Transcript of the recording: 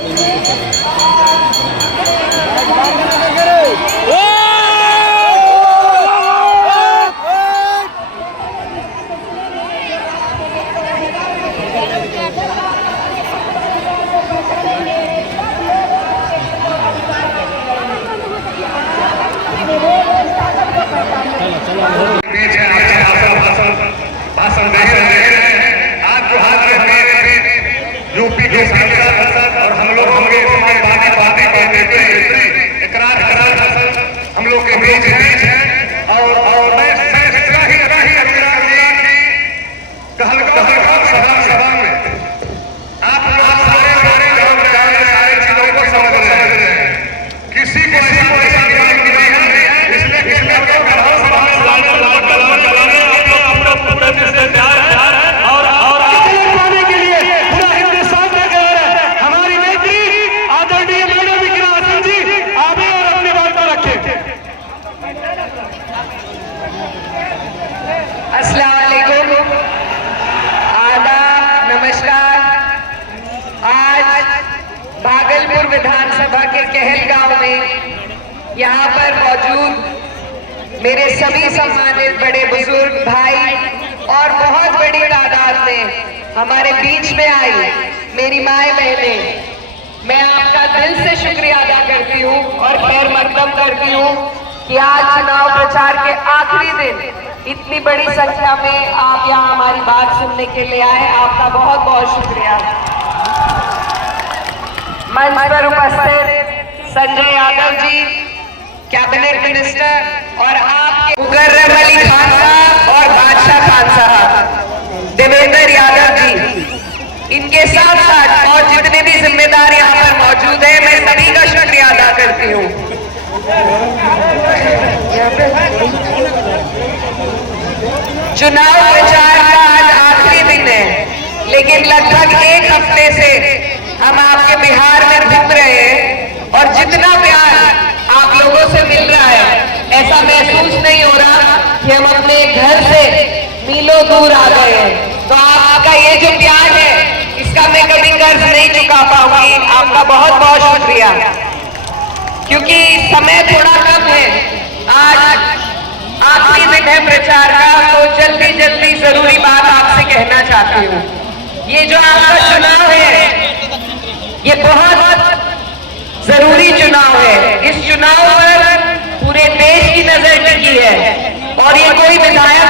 भाषण दे रहे हैं। आज जो हाथ में हमारे यूपी के सांसद और हम लोगों के समाजवादी पार्टी के नेता इकरार हम लोग के बीच है और मैं इतना ही सभा में आप लोग सारे चीजों को समझ रहे हैं। किसी को अस्सलाम वालेकुम, आदाब, नमस्कार। आज भागलपुर विधानसभा के कहलगांव में यहाँ पर मौजूद मेरे सभी सम्मानित बड़े बुजुर्ग भाई और बहुत बड़ी तादाद में हमारे बीच में आई मेरी माए बहनें, मैं आपका दिल से शुक्रिया अदा करती हूँ और खैर मकदम करती हूँ कि आज चुनाव प्रचार के आखिरी दिन इतनी बड़ी संख्या में आप यहाँ हमारी बात सुनने के लिए आए। आपका बहुत बहुत शुक्रिया। मंच पर उपस्थित संजय यादव जी, कैबिनेट मिनिस्टर, और आपके मुकर्रम अली खान साहब और बादशाह खान साहब, देवेंद्र यादव जी, इनके साथ साथ और जितने भी जिम्मेदार यहाँ पर मौजूद हैं, मैं सभी का शुक्रिया अदा करती हूँ। चुनाव प्रचार का आज आखिरी दिन है, लेकिन लगभग एक हफ्ते से हम आपके बिहार में घूम रहे हैं और जितना प्यार आप लोगों से मिल रहा है, ऐसा महसूस नहीं हो रहा कि हम अपने घर से मीलों दूर आ गए हैं। तो आपका ये जो प्यार है, इसका मैं कभी कर्ज नहीं चुका पाऊंगी। आपका बहुत बहुत शुक्रिया। क्योंकि समय थोड़ा कम है, आज आखिरी दिन है प्रचार का, तो जल्दी जल्दी जरूरी बात आपसे कहना चाहती हूँ। ये जो आपका चुनाव है, ये बहुत जरूरी चुनाव है। इस चुनाव पर पूरे देश की नजर टिकी है और ये कोई विधायक